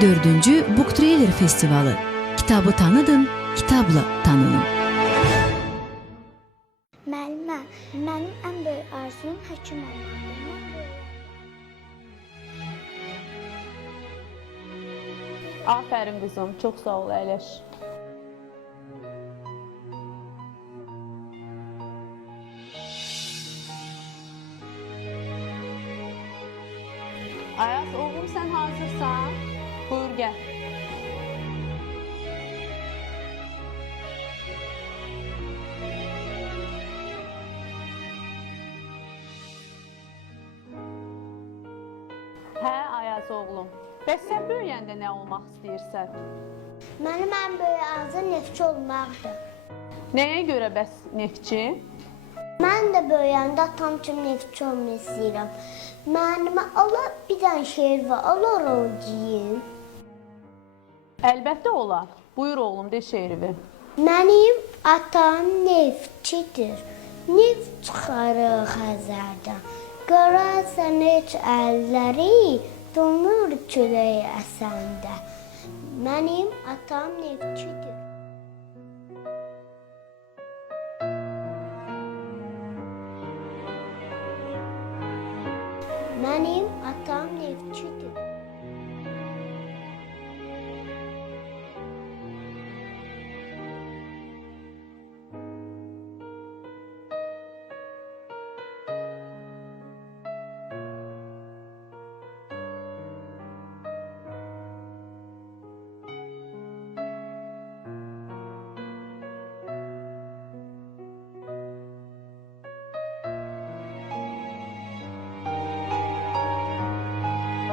4-cü Book Trailer Festivalı. Kitabı tanıdın, kitabla tanının. Müəllimə, mənim ən böyük arzum həkim olmaqdır. Afərin qızım, çox sağ ol, əyləş. Ayaz, oğlum sən hazırsan? Buyur, gəl. Hə, Ayaz oğlum. Bəs sən böyüyəndə nə olmaq istəyirsən? Mənim ən böyük arzum neftçi olmaqdır. Nəyə görə bəs neftçi? Mən də böyüyəndə atam kimi neftçi olmaq istəyirəm. Müəllimə, Allah bir dənə şeir var, Allah rociyim. Əlbəttə olar. Buyur oğlum, de şeiri. Mənim atam neftçidir. Neft çıxarır Xəzərdən. Görərsən heç əlləri donur külək əsəndə. Mənim atam neftçidir. Mənim atam neftçidir.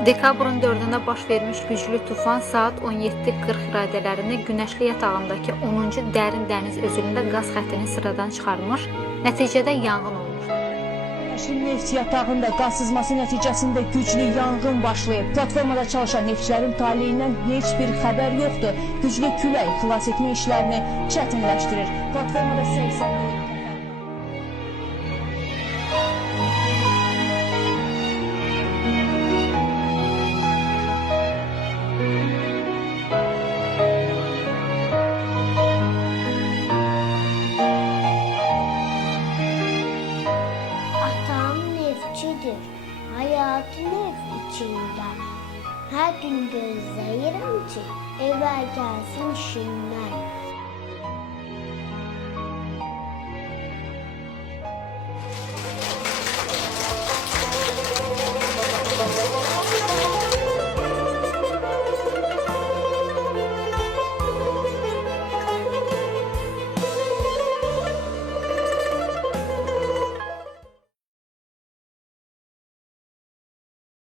Dekabrın 4-də baş vermiş güclü tufan saat 17:40 radələrində Günəşli yatağındakı 10-cu dərin dəniz özülündə qaz xəttini sıradan çıxarmış, nəticədə yanğın olmuşdur. Günəşli neft yatağında qaz sızması nəticəsində güclü yanğın başlayıb. Platformada çalışan neftçilərin taleyindən heç bir xəbər yoxdur. Güclü külək xilas etmə işlərini çətinləşdirir. Platformada 80 Atam neftçidir. Hayatı neft içində. Hər gün gözləyirəm ki, evə gəlsin işindən.